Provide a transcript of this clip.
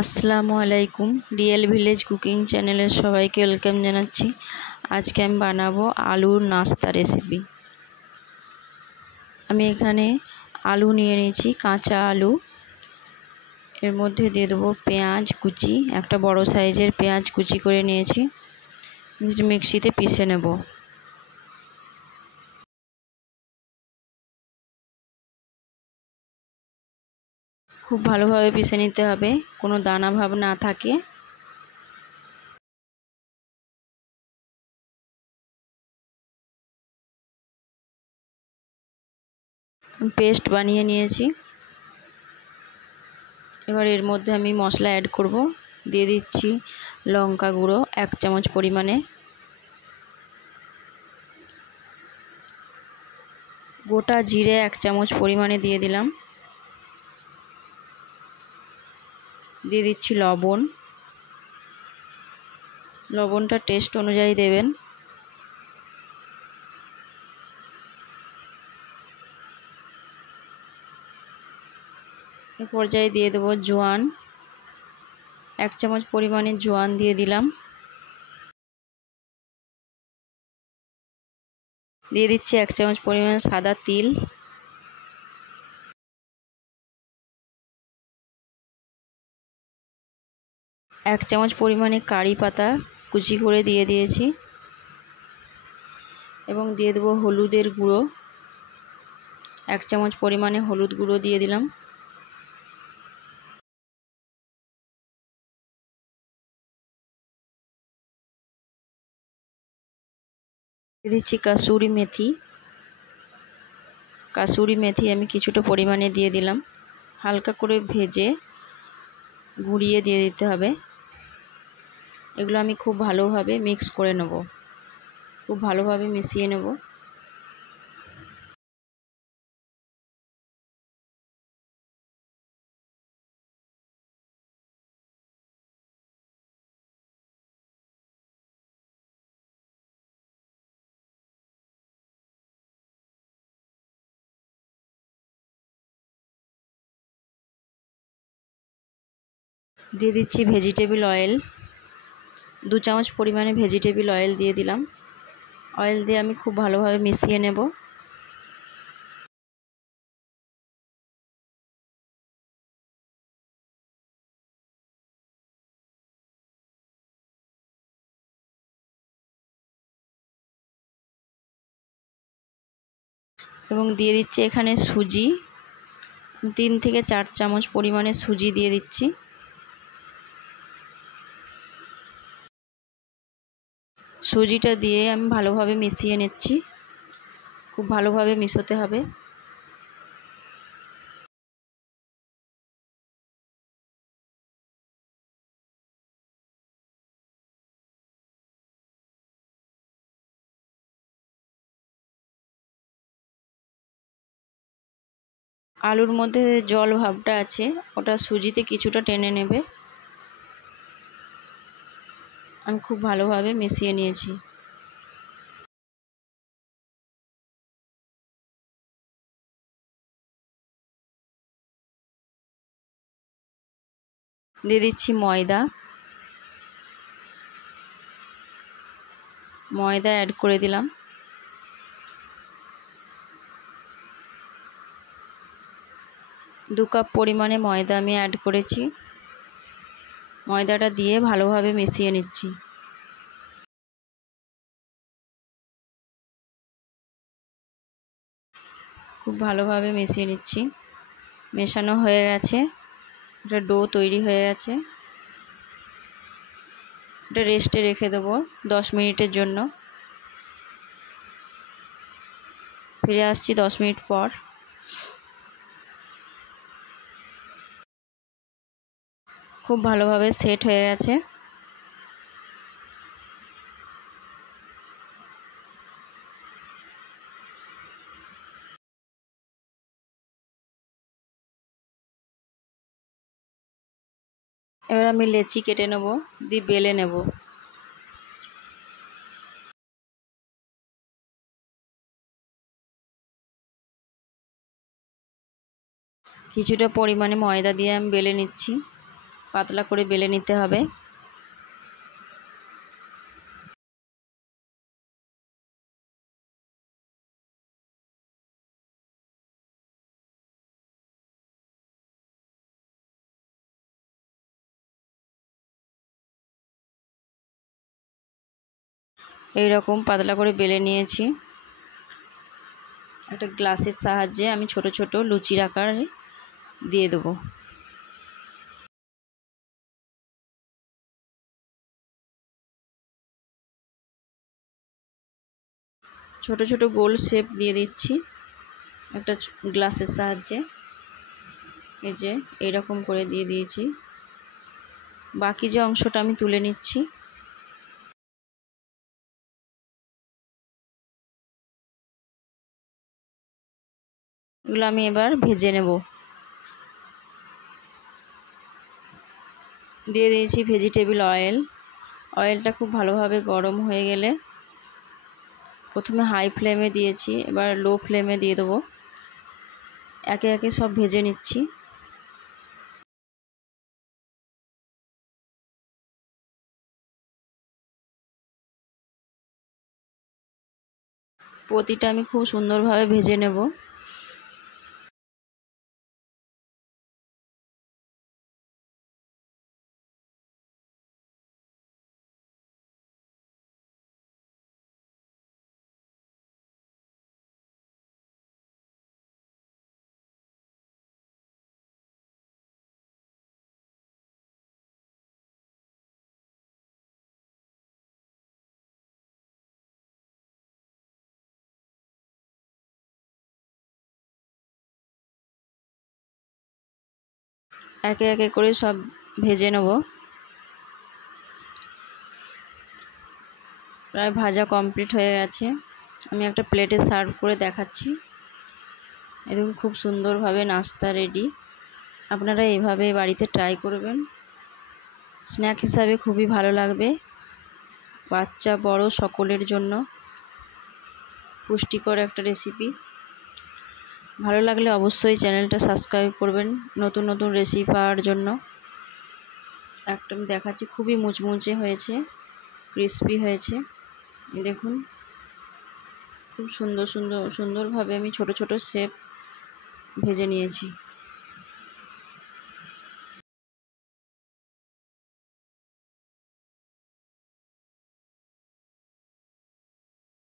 আসসালামু আলাইকুম। Real village cooking চ্যানেলের সবাইকে ওয়েলকাম জানাচ্ছি। আজকে আমি বানাবো আলুর নাস্তা রেসিপি। আমি এখানে আলু নিয়ে নিয়েছি, কাঁচা আলু। এর মধ্যে দিয়ে দেবো পেঁয়াজ কুচি, একটা বড় সাইজের পেঁয়াজ কুচি করে নিয়েছি, মিক্সিতে পিষে নেব। খুব ভালোভাবে পিষে নিতে হবে, কোনো দানা ভাব না থাকে। পেস্ট বানিয়ে নিয়েছি। এবার এর মধ্যে আমি মশলা অ্যাড করব। দিয়ে দিচ্ছি লঙ্কা গুঁড়ো 1 চামচ পরিমাণে, গোটা জিরে 1 চামচ পরিমাণে দিয়ে দিলাম। দিয়ে দিচ্ছি লবণ, লবণটা টেস্ট অনুযায়ী দেবেন। এ পর্যায়ে দিয়ে দেবো জোয়ান, 1 চামচ পরিমাণে জোয়ান দিয়ে দিলাম। দিয়ে দিচ্ছি 1 চামচ পরিমাণে সাদা তিল, এক চামচ পরিমাণে কারি পাতা কুচি করে দিয়ে দিয়েছি, এবং দিয়ে দেবো হলুদের গুঁড়ো, 1 চামচ পরিমাণে হলুদ গুঁড়ো দিয়ে দিলাম। দিয়ে দিচ্ছি কাসুরি মেথি, আমি কিছুটা পরিমাণে দিয়ে দিলাম। হালকা করে ভেজে গুঁড়িয়ে দিয়ে দিতে হবে। এগুলো আমি খুব ভালোভাবে মিক্স করে নেব, খুব ভালোভাবে মিশিয়ে নেব। দিয়ে দিচ্ছি ভেজিটেবিল অয়েল, 2 চামচ পরিমাণে ভেজিটেবিল অয়েল দিয়ে দিলাম। অয়েল দিয়ে আমি খুব ভালোভাবে মিশিয়ে নেব। এবং দিয়ে দিচ্ছি এখানে সুজি, 3 থেকে 4 চামচ পরিমাণে সুজি দিয়ে দিচ্ছি। সুজিটা দিয়ে আমি ভালোভাবে মিশিয়ে নিচ্ছি, খুব ভালোভাবে মিশোতে হবে। আলুর মধ্যে জল ভাবটা আছে, ওটা সুজিতে কিছুটা টেনে নেবে। আমি খুব ভালোভাবে মিশিয়ে নিয়েছি। দিয়ে দিচ্ছি ময়দা অ্যাড করে দিলাম। দু কাপ পরিমাণে ময়দা আমি অ্যাড করেছি। ময়দাটা দিয়ে ভালোভাবে মিশিয়ে নিচ্ছি। খুব ভালোভাবে মিশিয়ে নিচ্ছি। মেশানো হয়ে গেছে, এটা ডো তৈরি হয়ে গেছে। এটা রেস্টে রেখে দেবো 10 মিনিটের জন্য। ফিরে আসছি 10 মিনিট পর। খুব ভালোভাবে সেট হয়ে গেছে। এবার আমি লেচি কেটে নেব, দিয়ে বেলে নেব। কিছুটা পরিমাণে ময়দা দিয়ে আমি বেলে নিচ্ছি। পাতলা করে বেলে নিতে হবে। এই রকম পাতলা করে বেলে নিয়েছি। একটা গ্লাসের সাহায্যে আমি ছোট ছোট লুচির আকারে দিয়ে দেবো। ছোট ছোট গোল শেপ দিয়ে দিচ্ছি একটা গ্লাসের সাহায্যে। এই যে এইরকম করে দিয়ে দিয়েছি। বাকি যে অংশটা আমি তুলে নিচ্ছি। এগুলো আমি এবার ভেজে নেব। দিয়ে দিয়েছি ভেজিটেবল অয়েল। অয়েলটা খুব ভালোভাবে গরম হয়ে গেলে প্রথমে হাই ফ্লেমে দিয়েছি, এবার লো ফ্লেমে দিয়ে দেবো। একে একে সব ভেজে নিচ্ছি। প্রতিটা আমি খুব সুন্দরভাবে ভেজে নেব। একে একে করে সব ভেজে নেব। প্রায় ভাজা কমপ্লিট হয়ে গেছে। আমি একটা প্লেটে সার্ভ করে দেখাচ্ছি। এরকম খুব সুন্দরভাবে নাস্তা রেডি। আপনারা এইভাবে বাড়িতে ট্রাই করবেন। স্ন্যাক হিসাবে খুবই ভালো লাগবে। বাচ্চা বড় সকলের জন্য পুষ্টিকর একটা রেসিপি। ভালো লাগলে অবশ্যই চ্যানেলটা সাবস্ক্রাইব করবেন নতুন নতুন রেসিপি পাওয়ার জন্য। একদম দেখাচ্ছি, খুবই মুচমুচে হয়েছে, ক্রিস্পি হয়েছে। দেখুন খুব সুন্দরভাবে আমি ছোট ছোট শেপ ভেজে নিয়েছি।